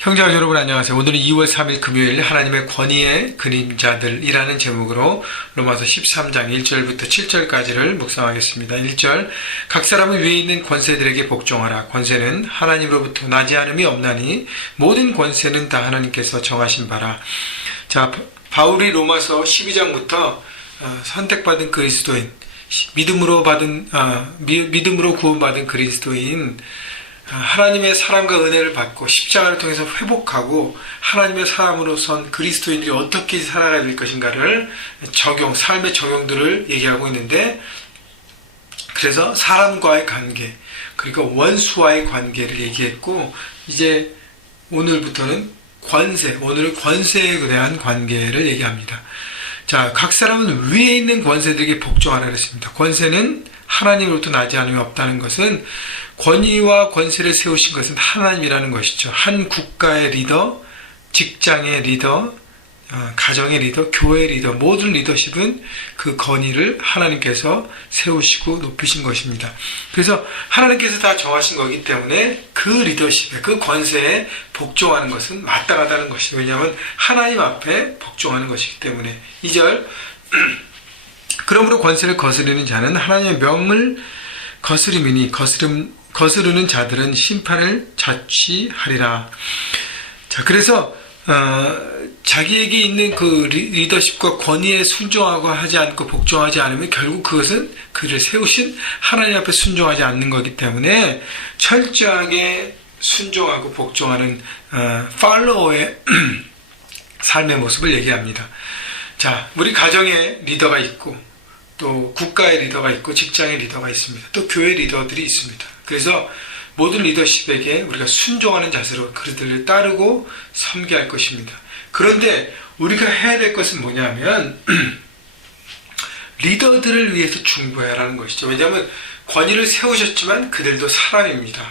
형제와 여러분 안녕하세요. 오늘은 2월 3일 금요일 하나님의 권위의 그림자들이라는 제목으로 로마서 13장 1절부터 7절까지를 묵상하겠습니다. 1절 각 사람은 위에 있는 권세들에게 복종하라. 권세는 하나님으로부터 나지 않음이 없나니 모든 권세는 다 하나님께서 정하신 바라. 자, 바울이 로마서 12장부터 선택받은 그리스도인, 믿음으로 구원받은 그리스도인, 하나님의 사랑과 은혜를 받고 십자가를 통해서 회복하고 하나님의 사람으로선 그리스도인들이 어떻게 살아가야 될 것인가를 삶의 적용들을 얘기하고 있는데, 그래서 사람과의 관계, 그리고 원수와의 관계를 얘기했고, 이제 오늘부터는 오늘은 권세에 대한 관계를 얘기합니다. 자, 각 사람은 위에 있는 권세들에게 복종하라 그랬습니다. 권세는 하나님으로부터 나지 않음이 없다는 것은, 권위와 권세를 세우신 것은 하나님이라는 것이죠. 한 국가의 리더, 직장의 리더, 가정의 리더, 교회의 리더, 모든 리더십은 그 권위를 하나님께서 세우시고 높이신 것입니다. 그래서 하나님께서 다 정하신 거기 때문에 그 리더십에, 그 권세에 복종하는 것은 마땅하다는 것이죠. 왜냐하면 하나님 앞에 복종하는 것이기 때문에. 2절 그러므로 권세를 거스르는 자는 하나님의 명을 거스름이니 거스르는 자들은 심판을 자취하리라. 자, 그래서 자기에게 있는 그 리더십과 권위에 순종하고 하지 않고 복종하지 않으면 결국 그것은 그를 세우신 하나님 앞에 순종하지 않는 거기 때문에 철저하게 순종하고 복종하는 팔로워의 삶의 모습을 얘기합니다. 자, 우리 가정에 리더가 있고, 또 국가의 리더가 있고, 직장의 리더가 있습니다. 또 교회 리더들이 있습니다. 그래서 모든 리더십에게 우리가 순종하는 자세로 그들을 따르고 섬겨야 할 것입니다. 그런데 우리가 해야 될 것은 뭐냐면 리더들을 위해서 중보해라는 것이죠. 왜냐하면 권위를 세우셨지만 그들도 사람입니다.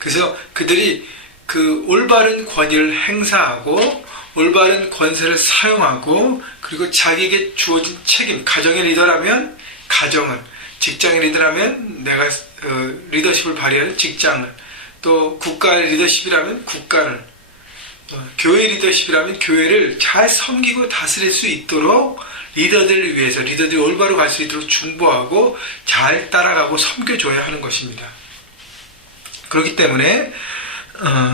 그래서 그들이 그 올바른 권위를 행사하고 올바른 권세를 사용하고, 그리고 자기에게 주어진 책임, 가정의 리더라면 가정을, 직장의 리더라면 내가 리더십을 발휘하는 직장을, 또 국가의 리더십이라면 국가를, 교회 리더십이라면 교회를 잘 섬기고 다스릴 수 있도록 리더들을 위해서, 리더들이 올바로 갈 수 있도록 중보하고 잘 따라가고 섬겨줘야 하는 것입니다. 그렇기 때문에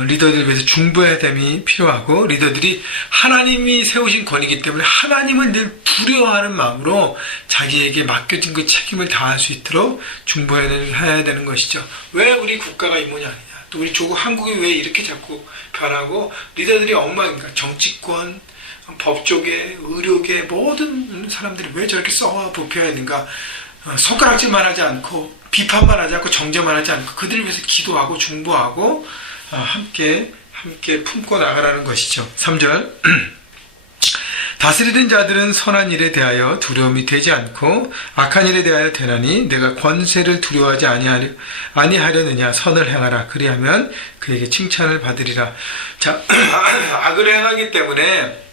리더들을 위해서 중보해야 됨이 필요하고, 리더들이 하나님이 세우신 권위이기 때문에 하나님을 늘 두려워하는 마음으로 자기에게 맡겨진 그 책임을 다할 수 있도록 중보해야 되는 것이죠. 왜 우리 국가가 이 모양이냐, 또 우리 조국 한국이 왜 이렇게 자꾸 변하고 리더들이 엉망인가, 정치권, 법조계, 의료계 모든 사람들이 왜 저렇게 썩어 부패해 있는가, 손가락질만 하지 않고 비판만 하지 않고 정죄만 하지 않고 그들을 위해서 기도하고 중보하고 함께 품고 나가라는 것이죠. 3절 다스리는 자들은 선한 일에 대하여 두려움이 되지 않고 악한 일에 대하여 되나니 내가 권세를 두려워하지 아니하려느냐. 선을 행하라. 그리하면 그에게 칭찬을 받으리라. 자, 악을 행하기 때문에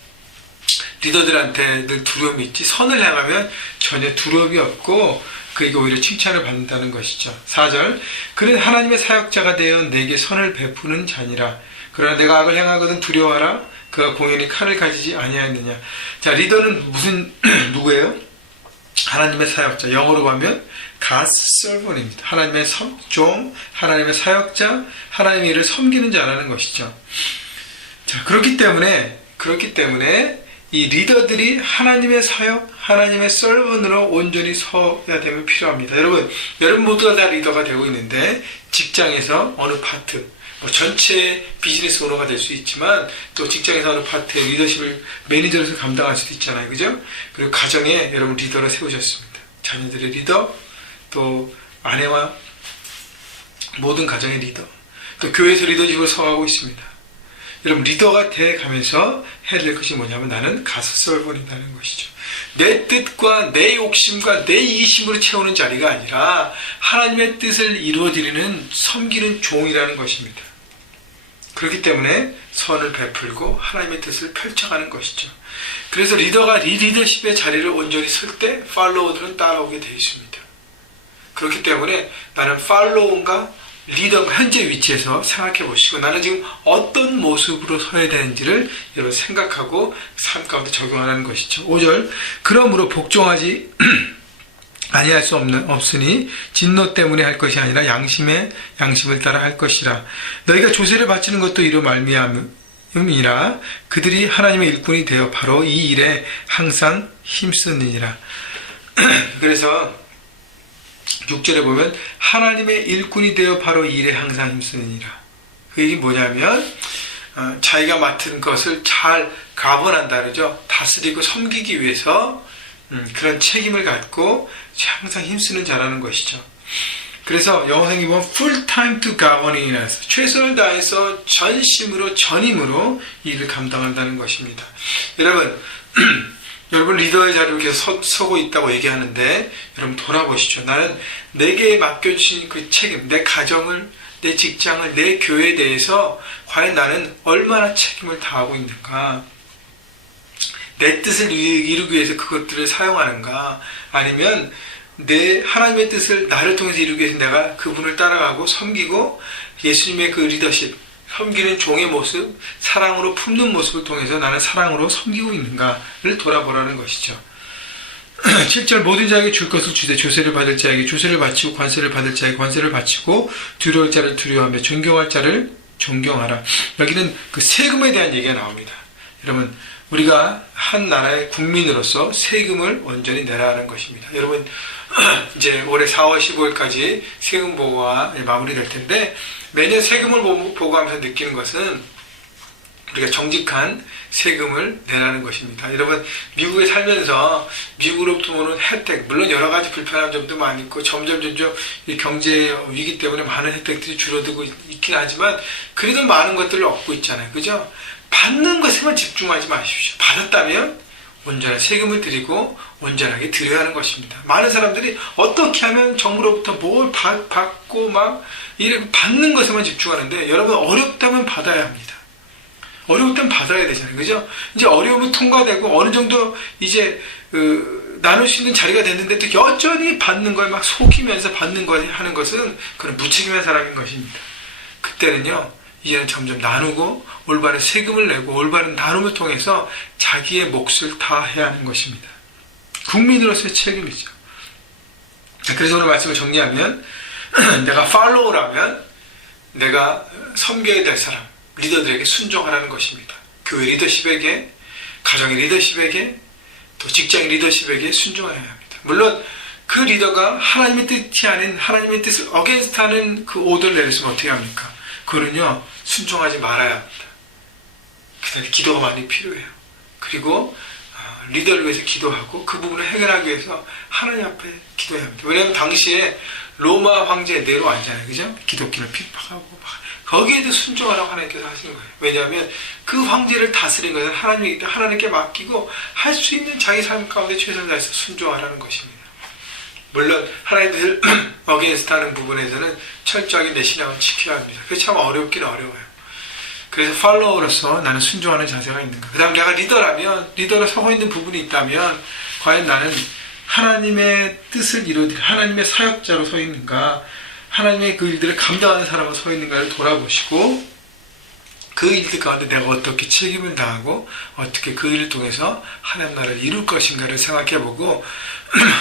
리더들한테 늘 두려움이 있지, 선을 행하면 전혀 두려움이 없고 그에게 오히려 칭찬을 받는다는 것이죠. 4절 그는 하나님의 사역자가 되어 내게 선을 베푸는 자니라. 그러나 내가 악을 행하거든 두려워하라. 그가 공연히 칼을 가지지 아니하였느냐. 자, 리더는 누구예요? 하나님의 사역자, 영어로 하면 God's servant입니다. 하나님의 종, 하나님의 사역자, 하나님의 일을 섬기는 자라는 것이죠. 자, 그렇기 때문에 이 리더들이 하나님의 사역, 하나님의 서번으로 온전히 서야 되면 필요합니다. 여러분 모두가 다 리더가 되고 있는데, 직장에서 어느 파트, 전체 비즈니스 오너가 될 수 있지만, 또 직장에서 어느 파트의 리더십을 매니저로서 감당할 수도 있잖아요. 그죠? 그리고 가정에 여러분 리더를 세우셨습니다. 자녀들의 리더, 또 아내와 모든 가정의 리더, 또 교회에서 리더십을 서가고 있습니다. 여러분 리더가 돼가면서 해야 될 것이 뭐냐면, 나는 가서 썰버린다는 것이죠. 내 뜻과 내 욕심과 내 이기심으로 채우는 자리가 아니라 하나님의 뜻을 이루어드리는 섬기는 종이라는 것입니다. 그렇기 때문에 선을 베풀고 하나님의 뜻을 펼쳐가는 것이죠. 그래서 리더가 리더십의 자리를 온전히 설 때 팔로워들은 따라오게 되어 있습니다. 그렇기 때문에 나는 팔로워인가 리더 현재 위치에서 생각해 보시고 나는 지금 어떤 모습으로 서야 되는지를 여러분 생각하고 삶 가운데 적용하라는 것이죠. 5절 그러므로 복종하지 아니할 수 없으니 진노 때문에 할 것이 아니라 양심을 따라 할 것이라. 너희가 조세를 바치는 것도 이로 말미암음이라. 그들이 하나님의 일꾼이 되어 바로 이 일에 항상 힘쓰느니라. 그래서 6절에 보면 하나님의 일꾼이 되어 바로 이 일에 항상 힘쓰느니라. 그 얘기 뭐냐면 자기가 맡은 것을 잘 가번한다 그러죠. 다스리고 섬기기 위해서 그런 책임을 갖고 항상 힘쓰는 자라는 것이죠. 그래서 영어성이 보면 full time to governing이라 해서 최선을 다해서 전심으로 전임으로 일을 감당한다는 것입니다. 여러분 리더의 자리로 계속 서고 있다고 얘기하는데 여러분 돌아보시죠. 나는 내게 맡겨주신 그 책임, 내 가정을, 내 직장을, 내 교회에 대해서 과연 나는 얼마나 책임을 다하고 있는가? 내 뜻을 이루기 위해서 그것들을 사용하는가? 아니면 내 하나님의 뜻을 나를 통해서 이루기 위해서 내가 그분을 따라가고 섬기고 예수님의 그 리더십, 섬기는 종의 모습, 사랑으로 품는 모습을 통해서 나는 사랑으로 섬기고 있는가를 돌아보라는 것이죠. 7절 모든 자에게 줄 것을 주되 조세를 받을 자에게 조세를 바치고 관세를 받을 자에게 관세를 바치고 두려울 자를 두려워하며 존경할 자를 존경하라. 여기는 그 세금에 대한 얘기가 나옵니다. 여러분 우리가 한 나라의 국민으로서 세금을 온전히 내라는 것입니다. 여러분 이제 올해 4월 15일까지 세금 보고가 마무리될 텐데 매년 세금을 보고하면서 느끼는 것은 우리가 정직한 세금을 내라는 것입니다. 여러분 미국에 살면서 미국으로부터 오는 혜택, 물론 여러 가지 불편한 점도 많이 있고 점점 이 경제 위기 때문에 많은 혜택들이 줄어들고 있긴 하지만 그래도 많은 것들을 얻고 있잖아요. 그죠? 받는 것에만 집중하지 마십시오. 받았다면 온전한 세금을 드리고 온전하게 드려야 하는 것입니다. 많은 사람들이 어떻게 하면 정부로부터 뭘 받고 막 이렇게 받는 것에만 집중하는데 여러분 어렵다면 받아야 합니다. 어려울 땐 받아야 되잖아요. 그죠? 이제 어려움이 통과되고 어느 정도 이제 나눌 수 있는 자리가 됐는데도 여전히 받는 거에 막 속이면서 받는 거 하는 것은 그런 무책임한 사람인 것입니다. 그때는요. 이제는 점점 나누고 올바른 세금을 내고 올바른 나눔을 통해서 자기의 몫을 다해야 하는 것입니다. 국민으로서의 책임이죠. 그래서 오늘 말씀을 정리하면 내가 팔로우라면 내가 섬겨야 될 사람, 리더들에게 순종하라는 것입니다. 교회 리더십에게, 가정의 리더십에게, 또 직장 리더십에게 순종해야 합니다. 물론 그 리더가 하나님의 뜻이 아닌 하나님의 뜻을 어게인스트하는 그 오더를 내렸으면 어떻게 합니까? 그거는요 순종하지 말아야 합니다. 그다음에 기도가 많이 필요해요. 그리고 리더를 위해서 기도하고 그 부분을 해결하기 위해서 하나님 앞에 기도해야 합니다. 왜냐하면 당시에 로마 황제 네로 아니잖아요. 그죠? 기독교를 핍박하고 거기에도 순종하라고 하나님께서 하시는 거예요. 왜냐하면 그 황제를 다스린 것은 하나님께 맡기고 할 수 있는 자기 삶 가운데 최선을 다해서 순종하라는 것입니다. 물론 하나님들 어게인스트 하는 부분에서는 철저하게 내 신앙을 지켜야 합니다. 그게 참 어렵긴 어려워요. 그래서 팔로워로서 나는 순종하는 자세가 있는가. 그 다음 내가 리더라면, 리더로 서고 있는 부분이 있다면 과연 나는 하나님의 뜻을 이루듯 하나님의 사역자로 서 있는가, 하나님의 그 일들을 감당하는 사람으로 서 있는가를 돌아보시고 그 일들 가운데 내가 어떻게 책임을 다하고 어떻게 그 일을 통해서 하나님 나라를 이룰 것인가를 생각해보고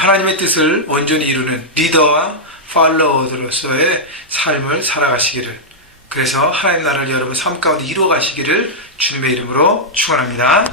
하나님의 뜻을 온전히 이루는 리더와 팔로워들로서의 삶을 살아가시기를, 그래서 하나님 나라를 여러분 삶 가운데 이루어가시기를 주님의 이름으로 축원합니다.